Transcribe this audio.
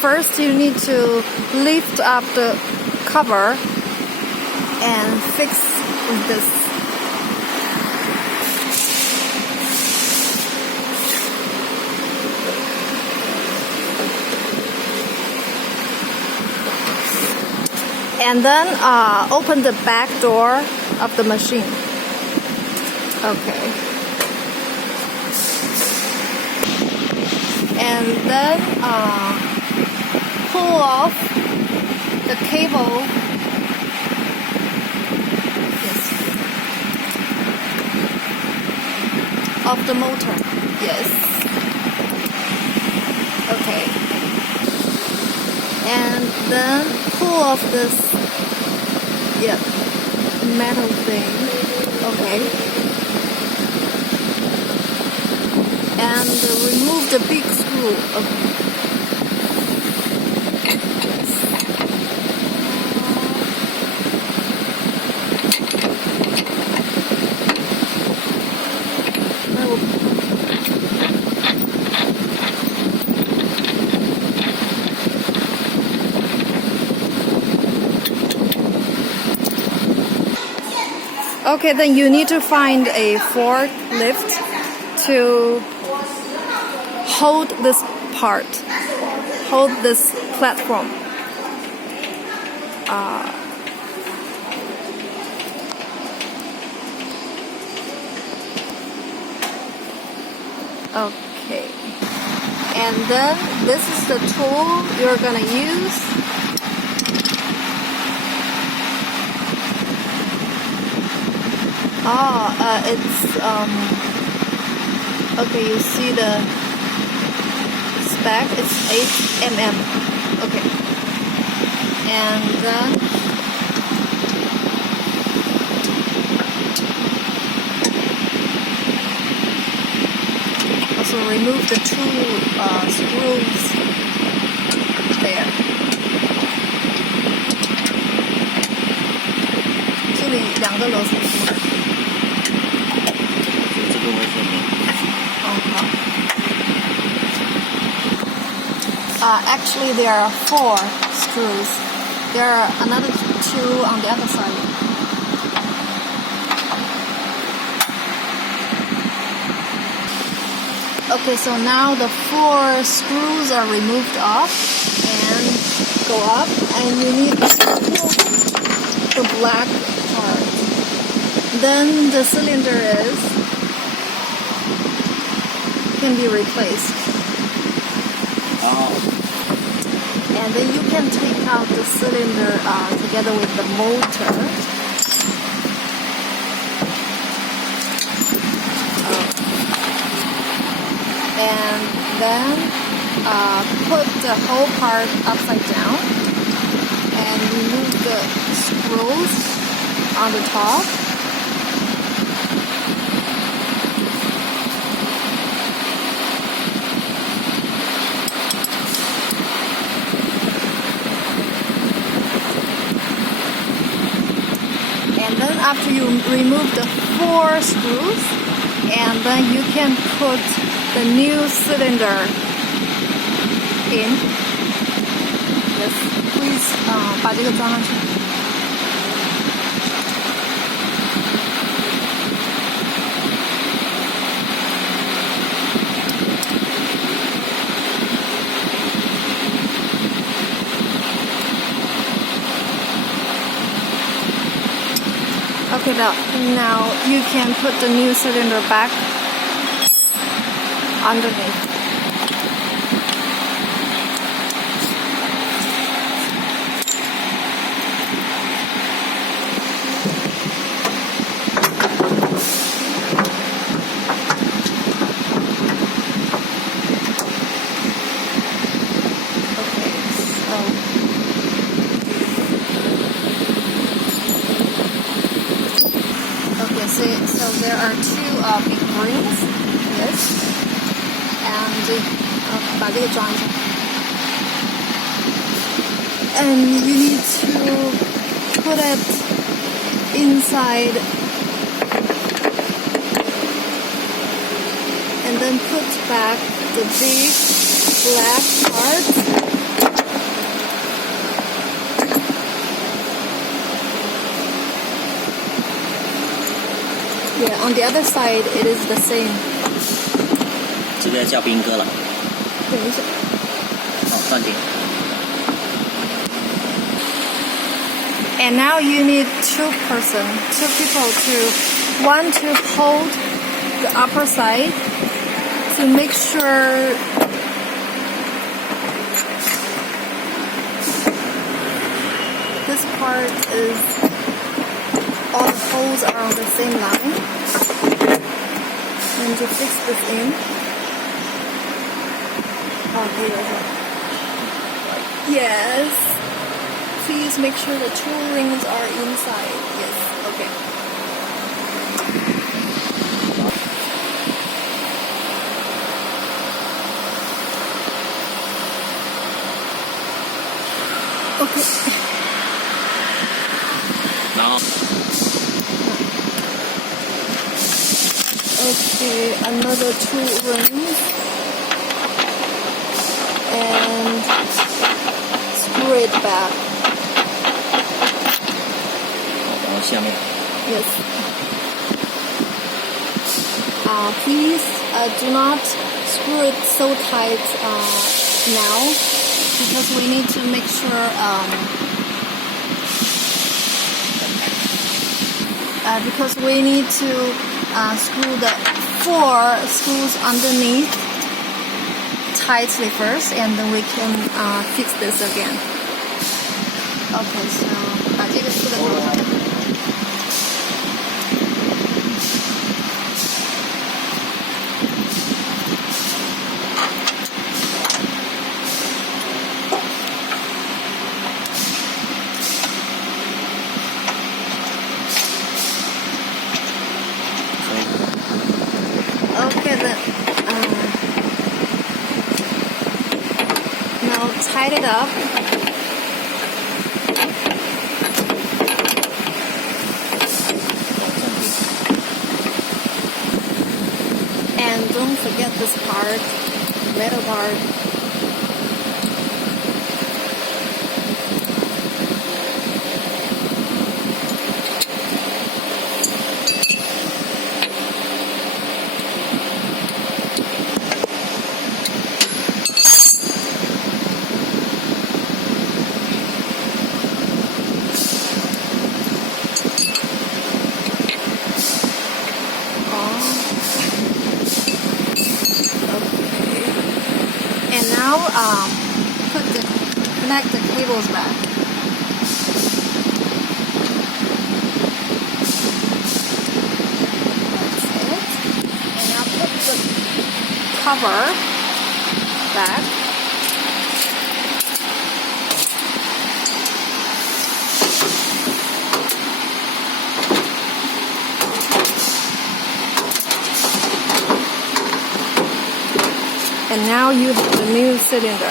First you need to lift up the cover and fix with this. And then open the back door of the machine. Okay. And then pull off the cable. Yes. Of the motor. Yes. Okay. And then pull off this metal thing. Okay. And remove the big screw. Okay, then you need to find a forklift to hold this part, hold this platform. Okay, and then this is the tool you're gonna use. It's okay, you see the spec, it's 8 mm. Okay. And then also remove the two screws there. 这里2个螺丝钉。Actually, there are 4 screws. There are another 2 on the other side. Okay, so now the 4 screws are removed off and go up, and you need to pull the black part. Then the cylinder can be replaced. And then you can take out the cylinder together with the motor. And then put the whole part upside down and remove the screws on the top. And then after you remove the 4 screws, and then you can put the new cylinder in. Yes, please 把这个装上去。Okay, now you can put the new cylinder back underneath. So there are 2 big rings, yes, and 把这个装一下。And you need to put it inside, and then put back the big black part. Yeah, on the other side it is the same. 这个叫兵哥了。等一下。哦，暂停。 And now you need two people one to hold the upper side to make sure this part is all the holes are on the same line. And to fix this in. Oh, here. Yes. Please make sure the two rings are inside. Yes, okay. Okay. Now. Okay, another two rings. And screw it back. 下面 Yes. Please do not screw it so tight now, because we need to make sure screw the 4 screws underneath tightly first, and then we can fix this again. Okay, so 把这个4个弄好。Okay, then now tied it up. And don't forget this part, metal part. And now connect the cables back. That's it. And now put the cover back. And now you have the new cylinder.